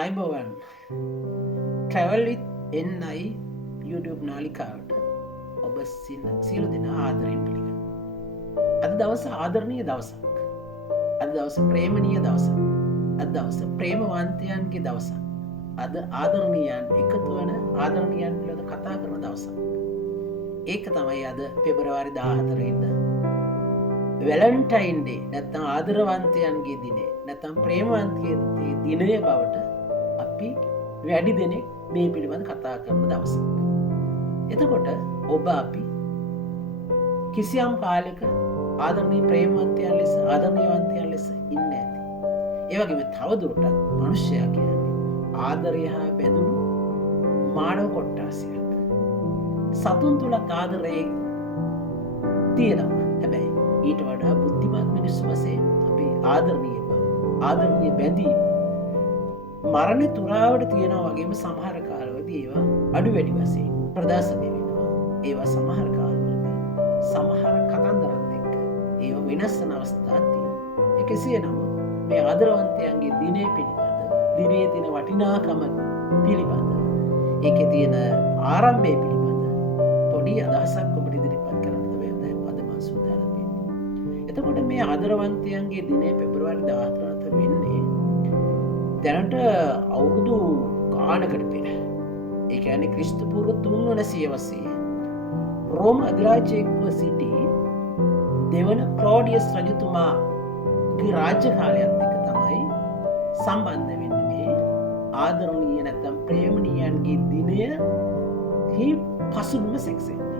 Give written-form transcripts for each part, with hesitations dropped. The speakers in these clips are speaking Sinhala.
අයිබෝවන් ට්‍රැවල් එන්නයි YouTube නාලිකාවට ඔබ සියලු දෙන ආදරයෙන් පිළිගන්න. අද දවස ආදරණීය දවසක්. අද දවස ප්‍රේමණීය දවසක්. අද දවස ප්‍රේමවන්තයන්ගේ දවසක්. අද ආදරණීයන් එකතු වන ආදරණීයන් පිළිබඳ කතා කරන දවසක්. ඒක තමයි අද පෙබරවාරි 14 වෙනිදා වැලන්ටයින් ඩේ නැත්නම් ආදරවන්තයන්ගේ දිනේ නැත්නම් ප්‍රේමවන්තයන්ගේ දිනය බවට අපි වැඩි දෙනෙක් මේ පිළිබඳ කතා කරන දවසක්. එතකොට ඔබ අපි කිසියම් කාලයක ආදරණීය ප්‍රේමවන්තයන් ලෙස ආදරණීයවන්තයන් ලෙස ඉන්න ඇති. ඒ වගේම තවදුරටත් මිනිසයා කියන්නේ ආදරය හා බැඳුණු මානව කොට්ටාසයක්. සතුන් තුල ආදරේ තියෙනවා. හැබැයි ඊට වඩා බුද්ධිමත් මිනිස්සු වශයෙන් අපි ආදරණීය බව, ආදරණීය බැඳීම මරණ තුරාවට තියෙනවා වගේම සමහර කාලවලදී ඒවා අඩු වැඩි වශයෙන් ප්‍රදර්ශනය වෙනවා. ඒවා සමහර කාලවලදී සමහර කතන්දරත් එක්ක ඒවා වෙනස් වෙන අවස්ථා තියෙනවා. ඒ කෙසේ නමුත් මේ ආදරවන්තයන්ගේ දිනේ පිළිබඳ, දිනේ තියෙන වටිනාකම පිළිබඳ, ඒකේ තියෙන ආරම්භය පිළිබඳ පොඩි අදහසක් ඔබට ඉදිරිපත් කරන්න තමයි අද මම සූදානම් වෙන්නේ. එතකොට මේ ආදරවන්තයන්ගේ දිනේ පෙබරවාරි 14 වෙන්නේ දැනට අවුරුදු ගානකට පෙර. ඒ කියන්නේ ක්‍රිස්තු පූර්ව 3 වන සියවසේ රෝම අධිරාජ්‍යයේව සිටි දෙවන ක්ලෝඩියස් රජතුමාගේ රාජ්‍ය කාලයත් එක්ක තමයි සම්බන්ධ වෙන්නේ මේ ආදරණීය නැත්නම් ප්‍රේමණීයන්ගේ දිනය හි පසුබිම සැකසෙන්නේ.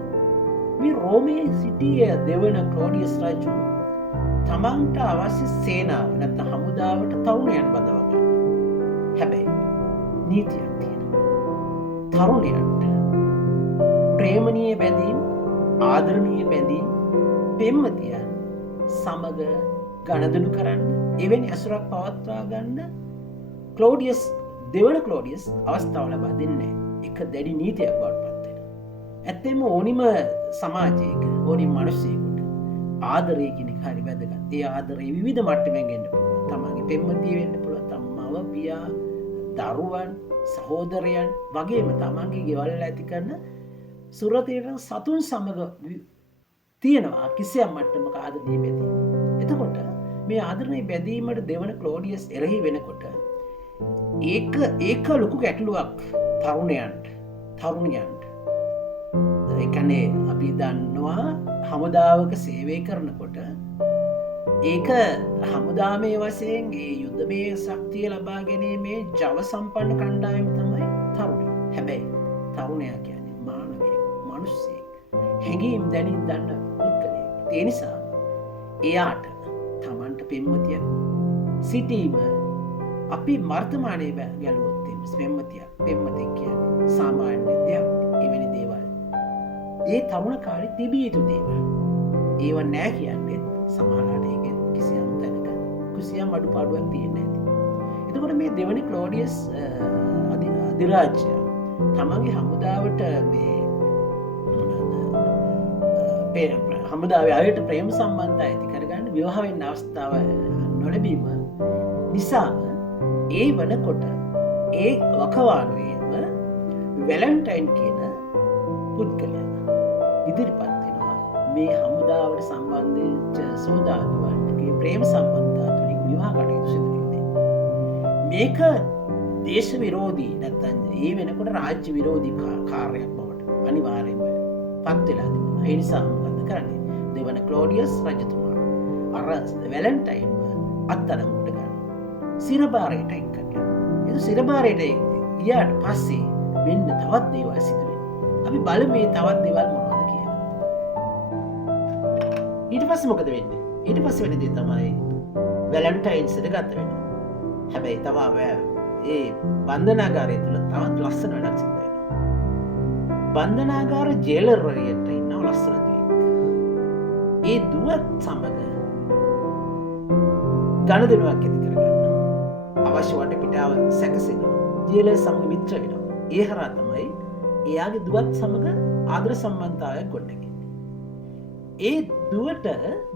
මේ රෝමයේ සිටිය දෙවන ක්ලෝඩියස් රජු තමන්ට අවශ්‍ය සේනාව නැත්නම් හමුදාවට තරුණයන් බඳවා ගන්නවා. හැබැයි නීතියක් තියෙනවා. තරුණයන්ට ප්‍රේමණීය බැඳීම්, ආදරණීය බැඳීම්, පෙම්වතියන් සමග ගනුදෙනු කරන්න, එවැනි ඇසුරක් පවත්වා ගන්න දෙවන ක්ලෝඩියස් අවස්ථාව ලබා දෙන්නේ එක දැඩි නීතියක් බවට පත් වෙනවා. ඇත්තෙම ඕනිම සමාජයක ඕනිම මිනිසෙකුට ආදරය කියන එක හරි වැදගත්. ඒ ආදරය විවිධ මට්ටමින් එන්න පුළුවන්. තමන්ගේ පෙම්වතිය වෙන්න පුළුවන්, තමව පියා, දරුවන්, සහෝදරයන් වගේම තමන්ගේ ගෙවල් ඇති කරන සුරතේන සතුන් සමග තියෙනවා කිසියම් මට්ටමක ආදරණීය බැඳීම. එතකොට මේ ආදරණීය බැඳීමට දෙවන ක්ලෝඩියස් එරෙහි වෙනකොට ඒක ලොකු ගැටලුවක් තරුණයන්ට. ඒ කියන්නේ අපි දන්නවා හමුදාවක සේවය කරනකොට ඒක හමුදාමේ වශයෙන් ඒ යුද්ධමය ශක්තිය ලබා ගැනීමේ ජව සම්පන්න කණ්ඩායම තමයි තරුණයෝ. හැබැයි තරුණයා කියන්නේ මානවයෙක්, මිනිස්සෙක්, හැඟීම් දැනීම් දන්න පුද්ගලයෙක්. ඒ නිසා එයාට තමන්ට පෙම්වතියක් සිටීම අපි වර්තමානයේ ගැලුවොත් පෙම්වතියක් කියන්නේ සාමාන්‍ය දෙයක්. එවැනි දේවල් ඒ තරුණ කාලේ තිබිය යුතු දේවල්. ඒව නෑ කියන්නේ සමහරවිට ඒකෙත් කිසියම් තැනක කිසියම් අඩුපාඩුවක් තියෙන්නේ නැති. එතකොට මේ දෙවනි ක්ලෝඩියස් අධිරාජ්‍ය තමන්ගේ හමුදාවට මේ හමුදාවේ අයට ප්‍රේම සම්බන්ධය ඇති කරගන්න විවාහ වෙන්න අවස්ථාව නොලැබීම නිසාම ඒ වනකොට ඒ වකවානුවේම වැලන්ටයින් කියන පුද්ගලයා ඉදිරිපත් වෙනවා මේ හමුදාවට සම්බන්ධ සෝදානුවන්ගේ ප්‍රේම සම්බන්ධතා තුළින් විවාහ කටයුතු සිදු කරන්නේ. මේක දේශ විරෝධී නැත්නම් ඒ වෙනකොට රාජ්‍ය විරෝධී කාර්යයක් බවට අනිවාර්යයෙන්ම පත් වෙලා තිබුණා. ඒ නිසා මොකද කරන්නේ? දෙවන ක්ලෝඩියස් රජතුමා අර වැලන්ටයින්ව අත්අඩංගුවට ගන්නවා. සිරබාරයට එක් කරනවා. ඒ සිරබාරයට ගියාට පස්සේ මෙන්න තවත් දේවල් සිදු වෙනවා. අපි බලමු මේ තවත් දේවල් මොනවද කියලා. ඊට පස්සේ මොකද වෙන්නේ? ඊට පස්සේ වෙන දේ තමයි වැලන්ටයින්ස් එක ගත වෙනවා. හැබැයි තව ඒ බන්ධනාගාරය තුල තවත් ලස්සන වැඩක් සිදු වෙනවා. බන්ධනාගාර ජේලර්වරියට ඉන්නව ලස්සන දුවෙක්. ඒ දුවත් සමග ගනුදෙනුවක් ඇති කරගන්නවා. අවශ්‍ය වටපිටාව සැකසෙනවා. ජේලර් සමග මිත්‍ර වෙනවා. ඒ හරහා තමයි එයාගේ දුවත් සමග ආදර සම්බන්ධතාවයක් ගොඩනැගෙන්නේ. ඒ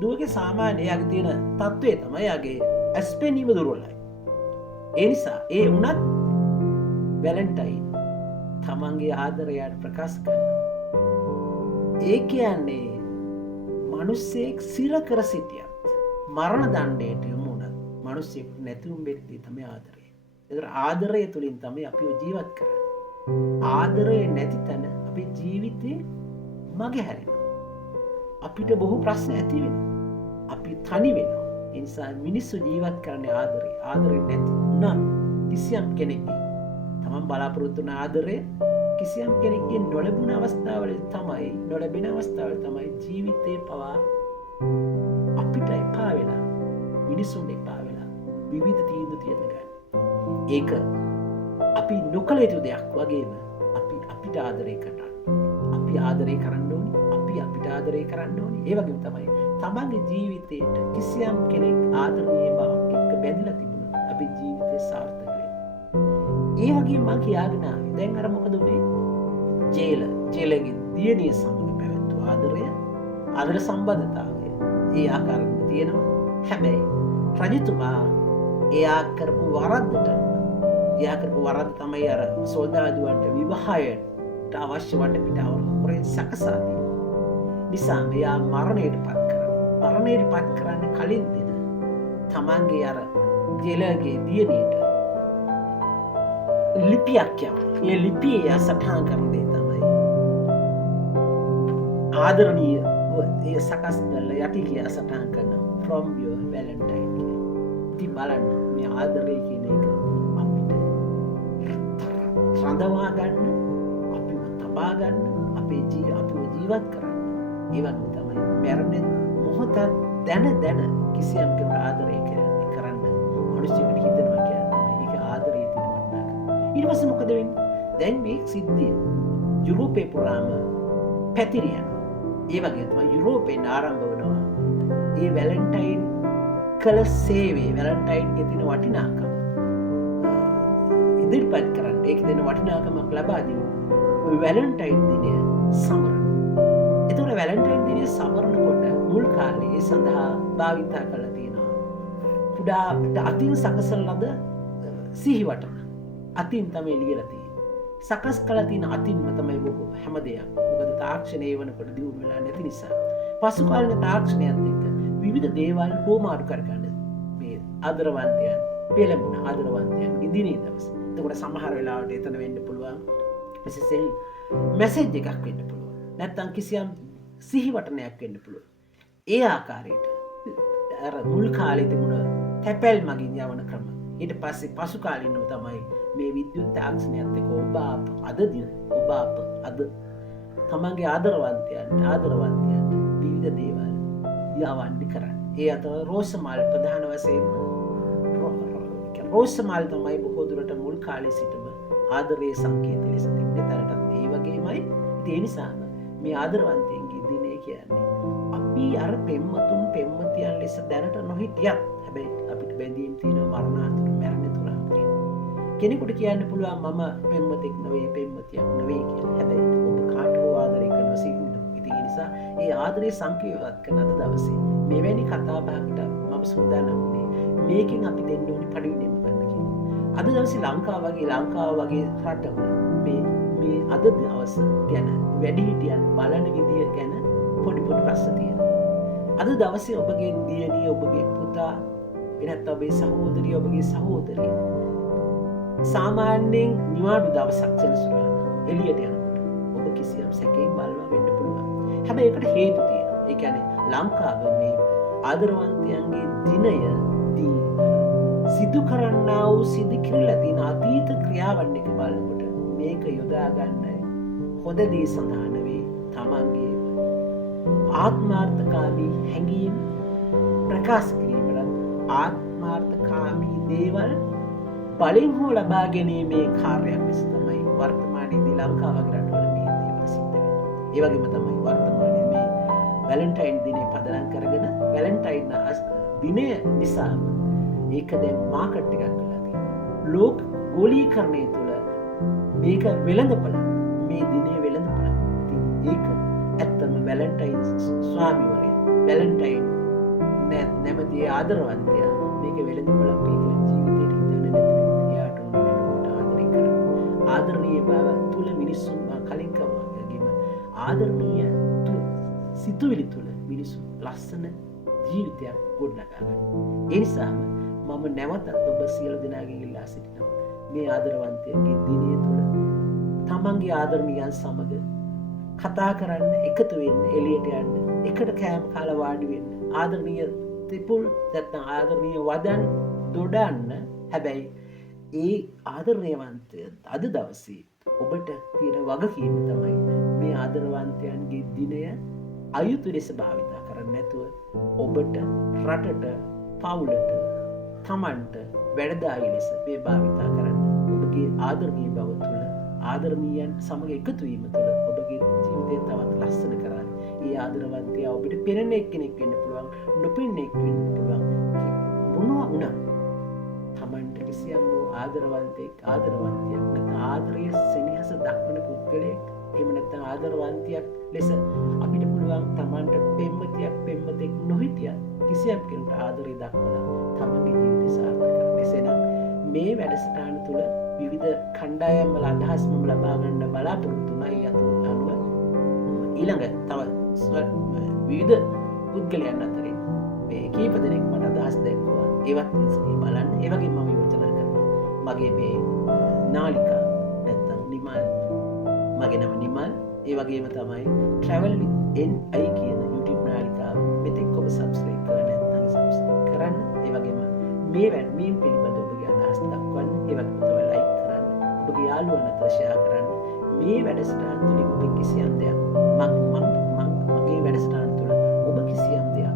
දුවගේ සාමාන්‍ය එයාගේ තියෙන තත්ත්වය තමයි එයාගේ ඇස් පෙනීම දුර්වලයි. ඒ නිසා ඒ වුණත් වැලන්ටයින් තමන්ගේ ආදරයට ප්‍රකාශ කරනවා. ඒ කියන්නේ මනුස්සයෙක් සිර කර සිටියත් මරණ දණ්ඩයට යොමුණත් මනුස්සයෙක් නැතිවුම් වෙද්දී තමයි ආදරය. ඒතර ආදරය තුලින් තමයි අපිව ජීවත් කරන්නේ. ආදරය නැති තැන අපේ ජීවිතේ මගහැරෙනවා. අපිට බොහෝ ප්‍රශ්න ඇති වෙනවා. අපි තනි වෙනවා. ඒ නිසා මිනිස්සු ජීවත් කරන්නේ ආදරය. ආදරය නැති වුණත් කිසියම් කෙනෙක්ගේ තමන් බලාපොරොත්තු වන ආදරය කිසියම් කෙනෙක්ගේ නොලැබුණ අවස්ථාවල තමයි නොලැබෙන අවස්ථාවල තමයි ජීවිතේ පවා අපිට එපා වෙලා මිනිසුන් එපා වෙලා විවිධ තීන්දුව තියන ගන්න. ඒක අපි නොකළ යුතු දෙයක් වගේම අපිට ආදරය කරන්න. අපි ආදරය කරන්න ඕනි. අපි අපිට ආදරය කරන්න ඕනි. ඒ වගේම තමයි තමන්ගේ ජීවිතේට කිසියම් කෙනෙක් ආදරණීය බවක් එක්ක බැඳලා තිබුණා. අපේ ජීවිතේ සාර්ථක වෙනවා. ඒ වගේම මම කියාගෙන ආවේ දැන් අර මොකද උනේ? ජේලගේ දියණිය සමග පැවැත්වූ ආදර සම්බන්ධතාවය ඒ ආකාරයෙන් තියෙනවා. හැබැයි රජතුමා එයා කරපු වරද්ද තමයි අර සොල්දාදුවන්ට විවාහයට අවශ්‍ය වටපිටාව හොරෙන් සකසා දීලා. නිසා එයා මරණයට පත් කරන්න කලින් දින තමන්ගේ අර ජේලගේ දියණියට ලිපියක් යවනවා. ඒ ලිපියේ එයා සටහන් කරන දේ තමයි ආදරණීය ඒ සකස් කරලා යටි කියලා සටහන් කරනවා from your valentine කියලා. ඉතින් බලන්න මේ ආදරය කියන එක අපිට රඳවා ගන්න, අපිව තබා ගන්න, අපිව ජීවත් කරන්න. ඒ වගේ තමයි මරණ මොහොත දැන කිසියම් කෙනෙකුට ආදරය කරන්න මිනිස්සුන්ට හිතනවා කියන්නේ ඒක ආදරයේ තියෙන වටිනාකම. ඊට පස්සේ මොකද වෙන්නේ? දැන් මේ සිද්ධිය යුරෝපේ පුරාම පැතිරියන. ඒ වගේ තමයි යුරෝපෙන් ආරම්භ වෙනවා ඒ වැලන්ටයින් කළ සේවේ වැලන්ටයින්ගේ තියෙන වටිනාකම ඉදිරිපත් කරන්න. ඒක දෙන වටිනාකමක් ලබා දෙන්න ඔය වැලන්ටයින් දිනය සමරන. ඒතකොට වැලන්ටයින් දිනය සමරනකොට මුල් කාලේ ඒ සඳහා භාවිතා කරලා තියෙනවා කුඩා අතින් සකසන ලද සිහිවටන. අතින් තමයි ලියලා තියෙන්නේ. සකස් කළා තියෙන අතින්ම තමයි බොහෝ හැම දෙයක්. මොකද තාක්ෂණය වනකොට දියුණු වෙලා නැති නිසා. පසු කාලීන තාක්ෂණයත් එක්ක විවිධ දේවල් හෝමාරු කරගන්න මේ ආදරවන්තයන් පෙළඹුණ ආදරවන්තයන්ගේ දිනේ දවස්. එතකොට සමහර වෙලාවට එතන වෙන්න පුළුවන් මැසේජ් එකක් වෙන්න පුළුවන්. නැත්නම් කිසියම් සිහිවටනයක් වෙන්න පුළුවන්. ඒ ආකාරයට අර මුල් කාලේ තිබුණ තැපැල් මගින් යවන ක්‍රම. ඊට පස්සේ පසු කාලීනව තමයි මේ විද්‍යුත් තාක්ෂණයත් එක්ක ඔබ අද තමන්ගේ ආදරවන්තයන්ට විවිධ දේවල් යවන්න කරන්නේ. ඒ අතර රෝස මල් ප්‍රධාන වශයෙන්ම රෝස මල් තමයි බොහෝ දුරට මුල් කාලේ සිටම ආදරයේ සංකේත ලෙස තිබෙන්නේ. තරටත් ඒ වගේමයි. ඒ නිසාම මේ ආදරවන්තයන්ගේ දිනය කියන්නේ අපි අර පෙම්වතුන් පෙම්වතියන් ලෙස දැනට නොහිටියත් හැබැයි අපිට බැඳීම් තියෙනවා මරණාතුරු මරණය තුරන් කෙනෙකුට කියන්න පුළුවන් මම පෙම්වතෙක් නෙවෙයි පෙම්වතියක් නෙවෙයි කියලා. හැබැයි ඔබ කාටෝ ආදරය කරනවා සිහිනුන. ඉතින් ඒ නිසා ඒ ආදරේ සංකේතවත් කරන අද දවසේ මෙවැනි කතා බහකට මම සූදානම් වුණේ. මේකෙන් අපි දෙන්න ඕනි පරිණිම ගන්න කියලා. අද දවසේ ලංකාව වගේ රටවල මේ අද දවස ගැන වැඩිහිටියන් බලන විදිය ගැන පොඩි ප්‍රශ්න තියෙනවා. අද දවසේ ඔබගේ දියණිය ඔබගේ පුතා එනත් ඔබේ සහෝදරිය ඔබගේ සහෝදරිය සාමාන්‍යයෙන් නිවාඩු දවසක් සෙනසුරාදා එළියට යනකොට ඔබ කිසියම් සැකයෙන් බලනවා වෙන්න පුළුවන්. හැබැයි ඒකට හේතු තියෙනවා. ඒ කියන්නේ ලංකාව මේ ආදරවන්තයන්ගේ දිනයදී සිදු කරන්නා වූ සිදු කිරීලා තියෙන අතීත ක්‍රියාවන් එක බලනකොට මේක යොදා ගන්න හොඳ දේ සඳහා නෙවෙයි තමන්ගේ ආත්මාර්ථකාමී හැඟීම් ප්‍රකාශ කිරීමට ආත්මාර්ථකාමී දේවල් බලෙන් හෝ ලබා ගැනීමේ කාර්යයක් ලෙස තමයි වර්තමානයේදී ලංකාව වගේ රටවල මේ දේවල් සිද්ධ වෙන්නේ. ඒ වගේම තමයි වර්තමානයේ මේ වැලන්ටයින් දිනේ පදනම් කරගෙන වැලන්ටයින් දිනය නිසාම ඒක දැන් මාකට් එකක් වෙලා තියෙනවා. ලෝක ගෝලීකරණය තුළ මේක වෙළඳපළ මේ දිනේ වෙළඳපළ. ඉතින් ඒක ඇත්තම වැලන්ටයින් ස්වාමිවරයා වැලන්ටයින් නැමැති ආදරවන්තයා මේක වෙළඳපළක් කියලා ජීවිතේට හිතන්න නැති වෙන්නේ. එයාට ඕන වෙනකොට ආදරය කරන්න. තුළ මිනිස්සුන් කලින් කවගේම ආදරණීය සිතුවිලි තුළ මිනිස්සු ලස්සන ජීවිතයක් ගොඩනගාගන්න. ඒ නිසාම මම නැවතත් ඔබ සියලු දෙනාගෙන් ඉල්ලා සිටිනවා මේ ආදරවන්තයන්ගේ දිනය තුළ තමන්ගේ ආදරණීයන් සමග කතා කරන්න, එකතු වෙන්න, එළියට යන්න, එකට කෑම කාලා වාඩි වෙන්න, ආදරණීය තිපුල් නැත්නම් ආදරණීය වදන් දොඩන්න. හැබැයි ඒ ආදරණීයවන්තය අද දවසේ ඔබට තියෙන වගකීම තමයි මේ ආදරවන්තයන්ගේ දිනය අයුතු ලෙස භාවිතා කරන්න නැතුව ඔබට, රටට, පවුලට, තමන්ට වැඩදායි ලෙස මේ භාවිතා කරන්න. ඔබගේ ආදරණීය බව තුළ ආදරණීයන් සමග එකතු වීම තුළ ඔබගේ ජීවිතය තවත් ලස්සන කරන්න. ඒ ආදරවන්තයා ඔබට පෙනෙන එක්කෙනෙක් වෙන්න පුළුවන්, නොපෙනෙන එක්කෙනෙක් වෙන්න පුළුවන්. මොනවා වුණත් තමන්ට කිසියම් වූ ආදරවන්තයෙක්, ආදරවන්තියක් නැත්නම් ආදරයේ සෙනෙහස දක්වන පුද්ගලයෙක්, එහෙම නැත්නම් ආදරවන්තියක් ලෙස අපිට පුළුවන් තමන්ට පෙම්වතියක්, පෙම්වතෙක් නොහිටියත් කිසියම් කෙනෙකුට ආදරය දක්වලා තමන්ගේ ජීවිතය සාර්ථක කරගන්න. එසේනම් මේ වැඩසටහන තුළ විවිධ කණ්ඩායම් වල අදහස් මම ලබා ගන්න බලාපොරොත්තු වුණා. අනුව ඊළඟ තව විවිධ පුද්ගලයන් අතරින් මේ කීප දෙනෙක් මට අදහස් දැක්වුවා. ඒවත් ඉතින් බලන්න. ඒ වගේම මම යෝජනා කරනවා මගේ මේ නාලිකා නැත්නම් නිමල්, මගේ නම නිමල්, ඒ වගේම තමයි travel with NI කියන YouTube නාලිකාව මෙතෙක් ඔබ subscribe කරලා නැත්නම් subscribe කරන්න. ඒ වගේම මේ පිළිබඳව ඔබගේ අදහස් දක්වන්න. ඒ වගේම තමයි like කරන්න, ඔබගේ යාළුවන් අතර share කරන්න. මේ වැඩසටහන තුළින් ඔබ කිසියම් දෙයක් මගේ වැඩසටහන තුළ ඔබ කිසියම් දෙයක්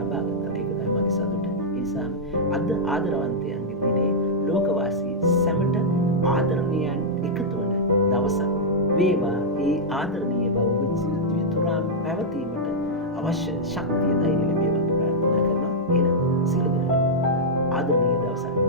ලබා ගත්තා. ඒක තමයි මගේ සතුට. ඒ නිසා අද ආදරවන්තයන්ගේ දිනේ ලෝකවාසී සැමට ආදරණීයන් එකතු වන දවසක් වේවා. ඒ ආදරණීය බව ඔබ ජීවිතය තුරාම පැවතීමට අවශ්‍ය ශක්තිය, ධෛර්යය ලැබේවා ප්‍රාර්ථනා කරනවා. එහෙනම් සියලු දෙනාට ආදරණීය දවසක්